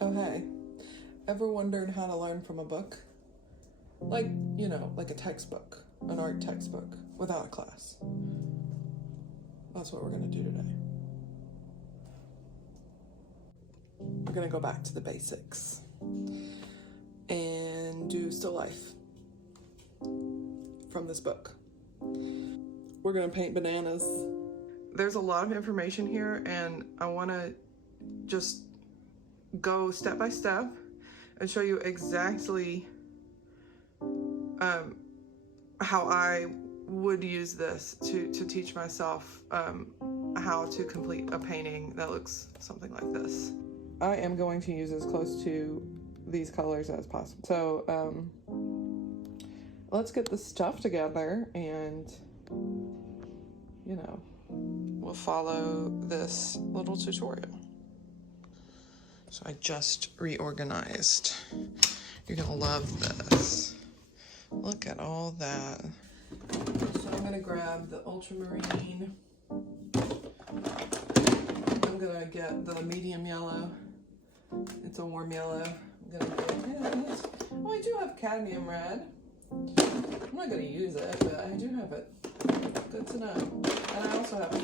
Oh, hey. Ever wondered how to learn from a book? Like, like a textbook, an art textbook, without a class. That's what we're going to do today. We're going to go back to the basics and do still life from this book. We're going to paint bananas. There's a lot of information here, and I want to just go step by step and show you exactly how I would use this to teach myself how to complete a painting that looks something like this. I am going to use as close to these colors as possible. So let's get the stuff together and, we'll follow this little tutorial. So I just reorganized. You're gonna love this. Look at all that. So I'm gonna grab the Ultramarine. I'm gonna get the medium yellow. It's a warm yellow. I'm gonna get, oh, I do have cadmium red. I'm not gonna use it, but I do have it. Good to know. And I also have,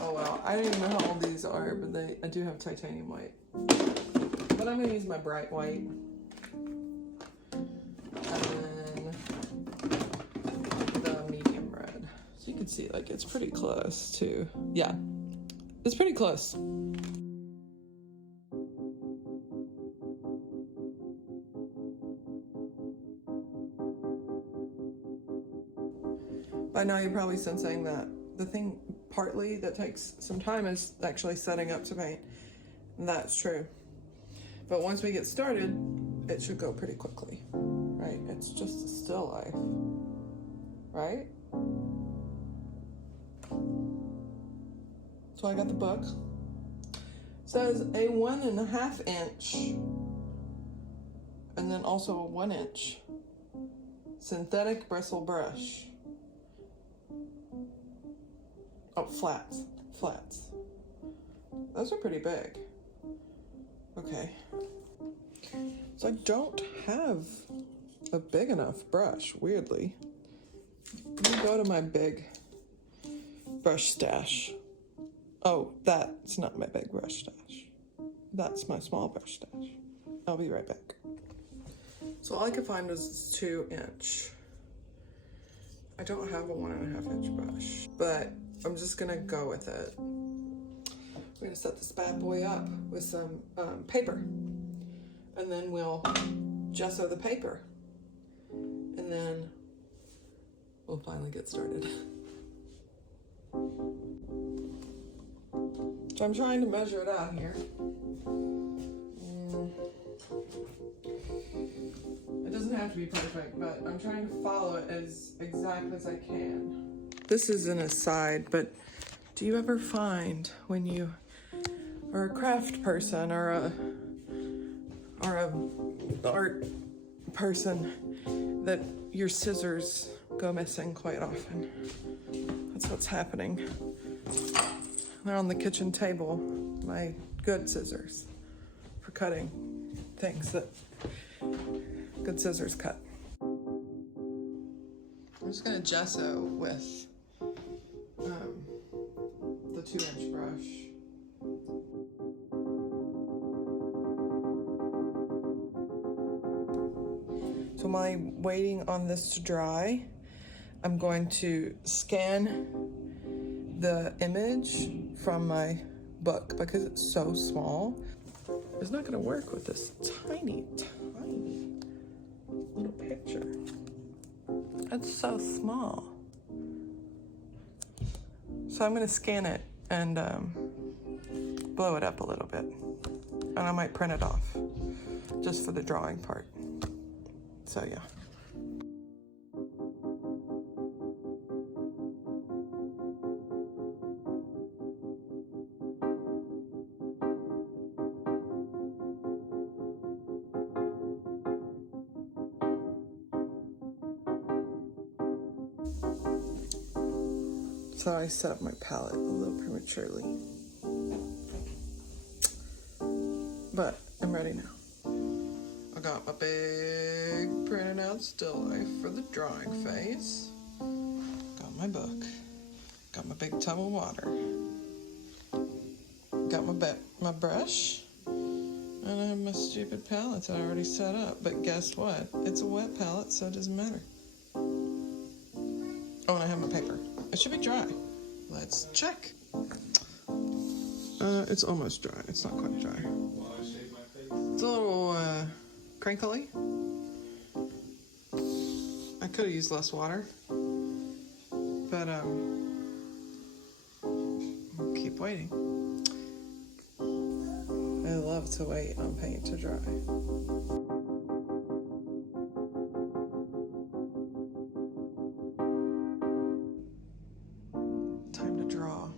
oh wow, I don't even know how old these are, but I do have titanium white. But I'm gonna use my bright white. And then the medium red. So you can see, like, it's pretty close to, yeah, it's pretty close. By now you're probably sensing that the thing partly that takes some time is actually setting up to paint. And that's true. But once we get started, it should go pretty quickly, right? It's just a still life, right? So I got the book. It says a 1.5 inch, and then also a 1 inch synthetic bristle brush. Oh, flats. Those are pretty big. Okay. So I don't have a big enough brush, weirdly. Let me go to my big brush stash. Oh, that's not my big brush stash. That's my small brush stash. I'll be right back. So all I could find was 2 inch. I don't have a 1.5 inch brush, but I'm just gonna go with it. We're gonna set this bad boy up with some paper, and then we'll gesso the paper, and then we'll finally get started. So I'm trying to measure it out here. It doesn't have to be perfect, but I'm trying to follow it as exact as I can. This is an aside, but do you ever find when you are a craft person or a art person that your scissors go missing quite often? That's what's happening. They're on the kitchen table, my good scissors for cutting things that good scissors cut. I'm just gonna gesso with the 2 inch brush. So while I'm waiting on this to dry, I'm going to scan the image from my book because it's so small. It's not gonna work with this tiny little picture. It's so small. So I'm gonna scan it and blow it up a little bit. And I might print it off just for the drawing part. So yeah. So I set up my palette a little prematurely. but I'm ready now. I got my big printed out still life for the drawing phase. Got my book. Got my big tub of water. Got my brush. And I have my stupid palette that I already set up. But guess what? It's a wet palette, so it doesn't matter. Oh, and I have my paper. It should be dry. Let's check. It's almost dry. It's not quite dry. It's a little crinkly. I could have used less water, but I'll keep waiting. I love to wait on paint to dry. Time to draw.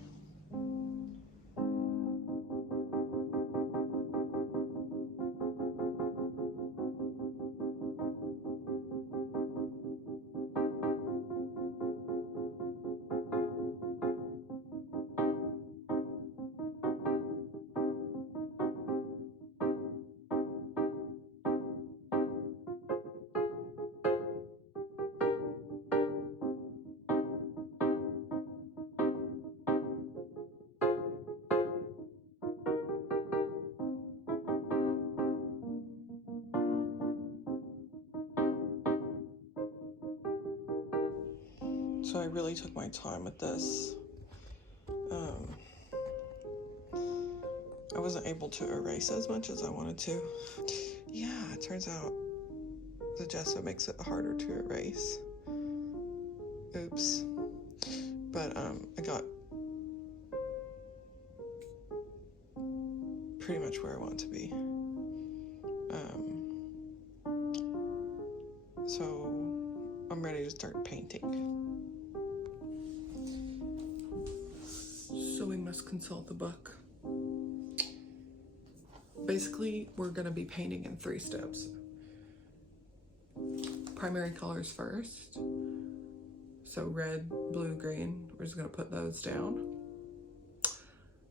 So I really took my time with this. I wasn't able to erase as much as I wanted to. Yeah, it turns out the gesso makes it harder to erase. Oops. But I got pretty much where I want to be. So I'm ready to start painting. So we must consult the book. Basically, we're gonna be painting in 3 steps. Primary colors first. So red, blue, green, we're just gonna put those down.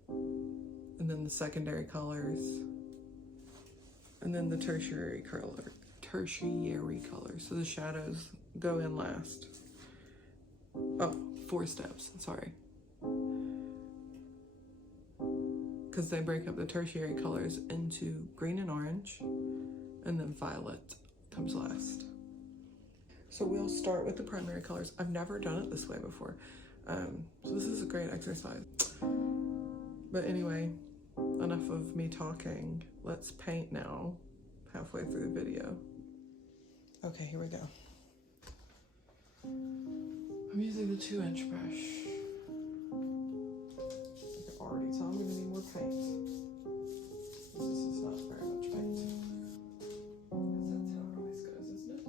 And then the secondary colors. And then the tertiary colors. So the shadows go in last. Oh, 4 steps, sorry. Because they break up the tertiary colors into green and orange, and then violet comes last. So we'll start with the primary colors. I've never done it this way before, so this is a great exercise. But anyway, enough of me talking. Let's paint now, halfway through the video. Okay, here we go. I'm using the 2-inch brush. I can already tell I'm gonna need more paint. This is not very much paint. Because that's how it always goes, isn't it?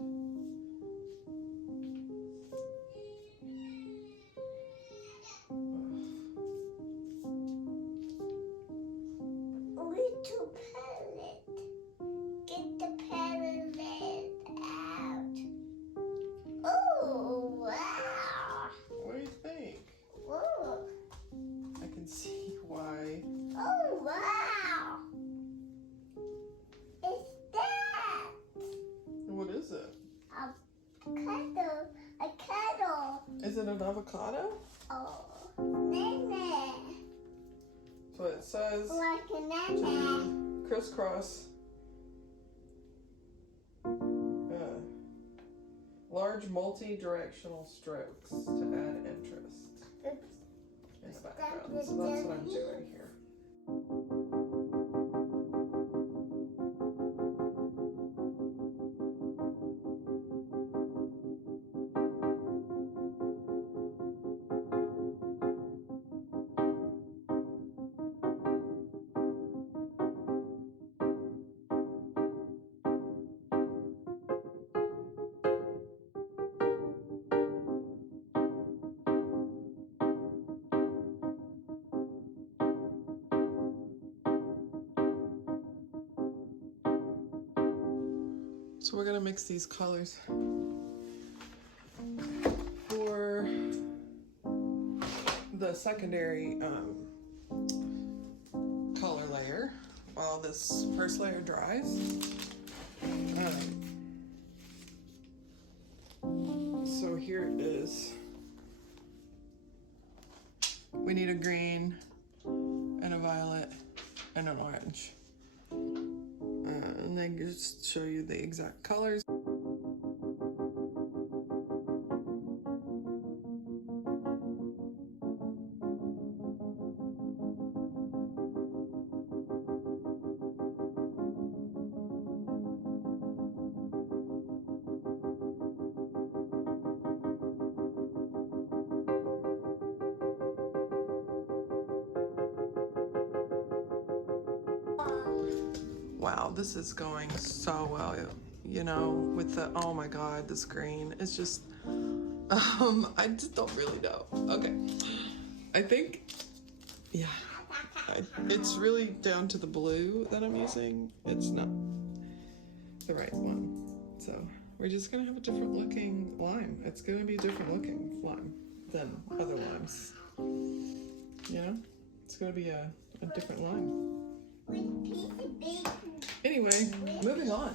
Little palette. Get the palette out. Oh, wow. What do you think? Whoa. I can see why. Oh, wow. It's that. What is it? A kettle. Is it an avocado? Oh, nene. So it says Like a nene. crisscross large multi-directional strokes to add interest in the background. So that's what I'm doing here. So we're gonna mix these colors. For the secondary color layer, while this first layer dries. So here it is. We need a green and a violet and an orange. And they just show you the exact colors. Wow, this is going so well, you know, with the, oh my God, this green. It's just, I just don't really know. Okay, I think, yeah, it's really down to the blue that I'm using. It's not the right one. So we're just gonna have a different looking lime. It's gonna be a different looking lime than other limes. You know, it's gonna be a different lime. Anyway, moving on.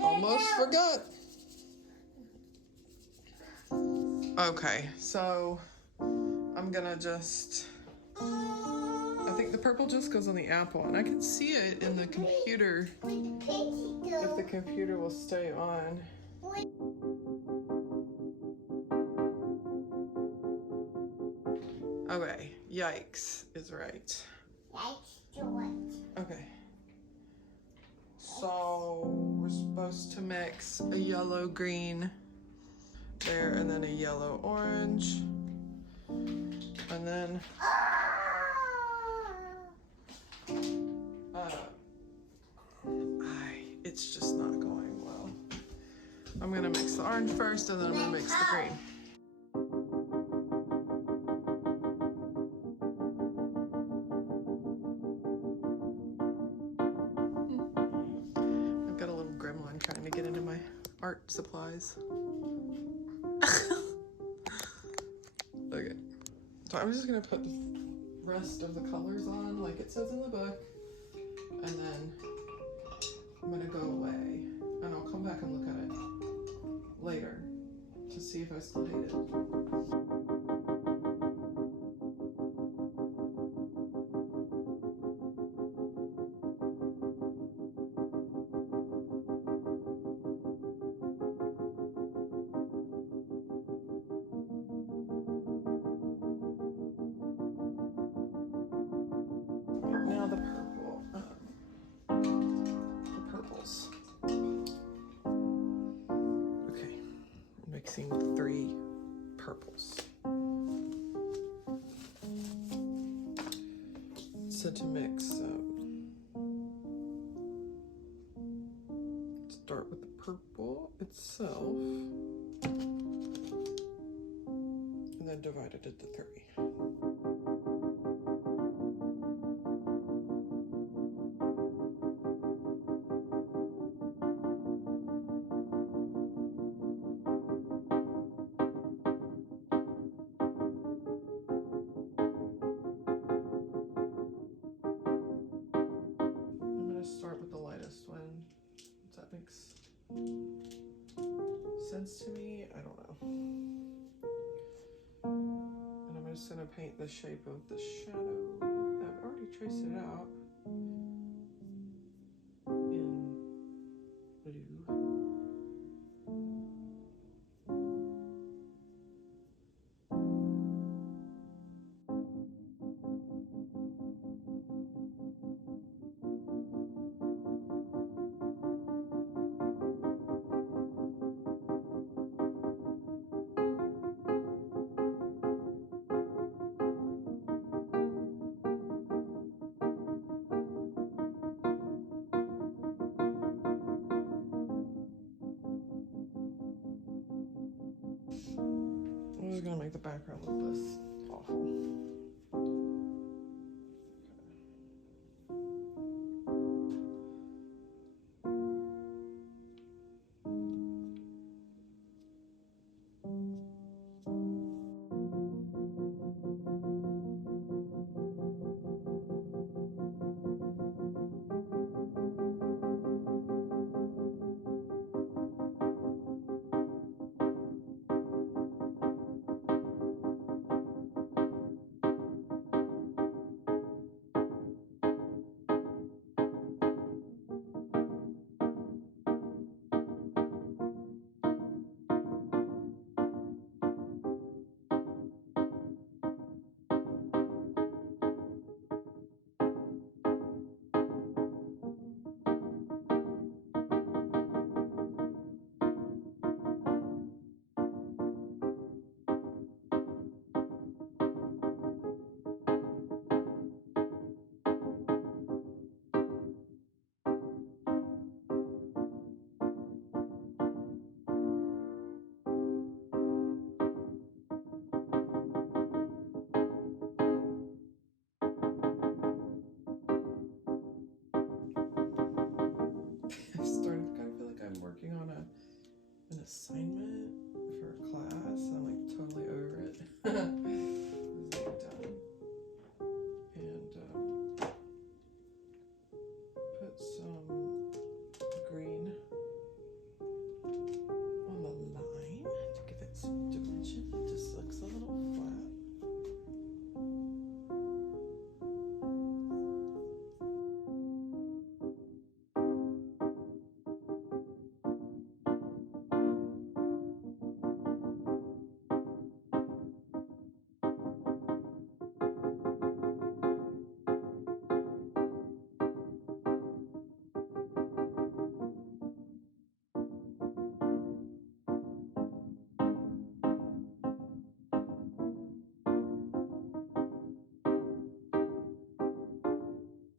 Almost forgot. Okay, so I'm gonna just, I think the purple just goes on the apple, and I can see it in the computer, if the computer will stay on. Okay, yikes is right. Okay. So we're supposed to mix a yellow green there, and then a yellow orange, and then it's just not going well. I'm gonna mix the orange first, and then I'm gonna mix the green. I've got a little gremlin trying to get into my art supplies. Okay, so I'm just gonna put the rest of the colors on like it says in the book, and then I'm gonna go away, and I'll come back and look at it later to see if I still hate it. Now the purple, the purples. Okay, I'm mixing 3 purples. So to mix, start with the purple itself, and then divide it into 3. Start with the lightest one. Does that make sense to me? I don't know. And I'm just gonna paint the shape of the shadow. I've already traced it out in blue. really gonna make the background look this awful. I'm starting to kind of feel like I'm working on an assignment for a class. I'm like totally over it. This is like done. And put some green on the line to give it some dimension. It just looks a little flat.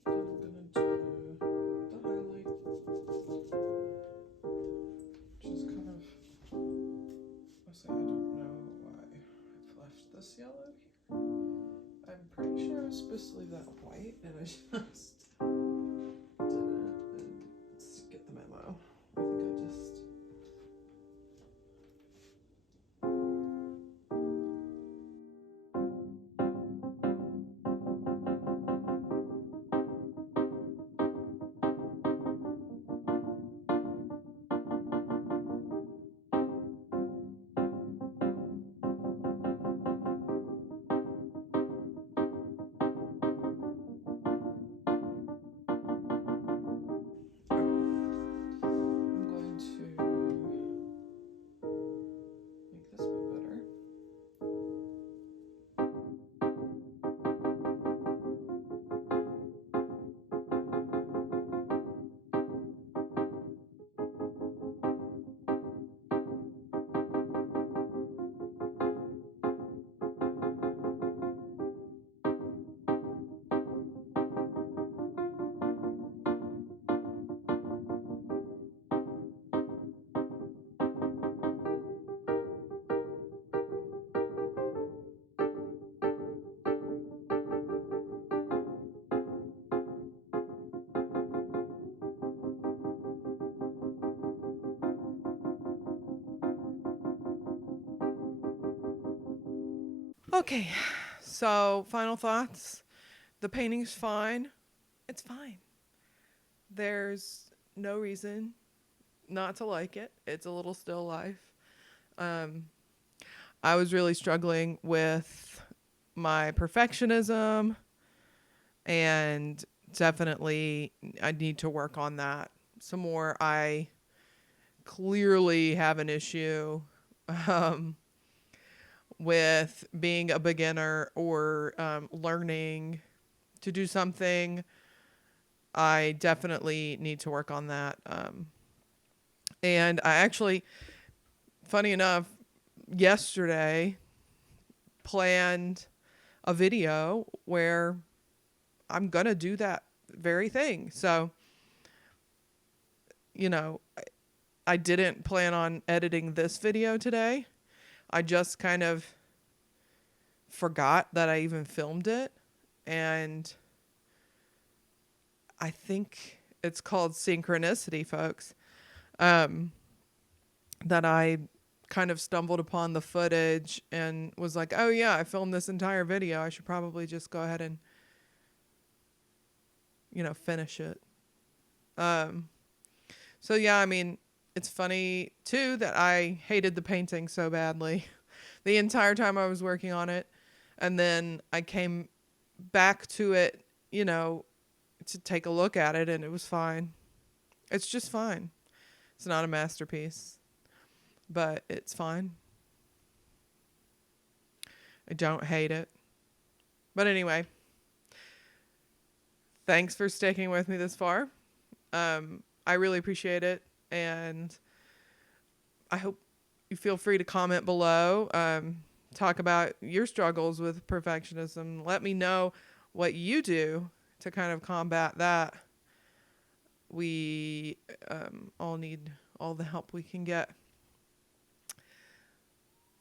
Then I'm gonna do the highlight, which is kind of, honestly, I don't know why I've left this yellow here. I'm pretty sure I was supposed to leave that white, and I just didn't get the memo. I think I just I'm going to make this bit better. Okay, so final thoughts. The painting's fine. It's fine. There's no reason not to like it. It's a little still life. I was really struggling with my perfectionism, and definitely I need to work on that some more. I clearly have an issue with being a beginner or learning to do something. I definitely need to work on that. And I actually, funny enough, yesterday planned a video where I'm going to do that very thing. So, you know, I didn't plan on editing this video today. I just kind of forgot that I even filmed it. And I think it's called synchronicity, folks. That I kind of stumbled upon the footage and was like, oh yeah, I filmed this entire video. I should probably just go ahead and, finish it. So yeah, I mean, it's funny too that I hated the painting so badly the entire time I was working on it. And then I came back to it, to take a look at it, and it was fine. It's just fine. It's not a masterpiece, but it's fine. I don't hate it. But anyway, thanks for sticking with me this far. I really appreciate it, and I hope you feel free to comment below. Talk about your struggles with perfectionism. Let me know what you do to kind of combat that. We all need all the help we can get.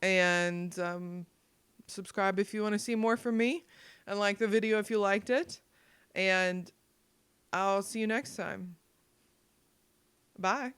And subscribe if you want to see more from me, and like the video if you liked it. And I'll see you next time. Bye.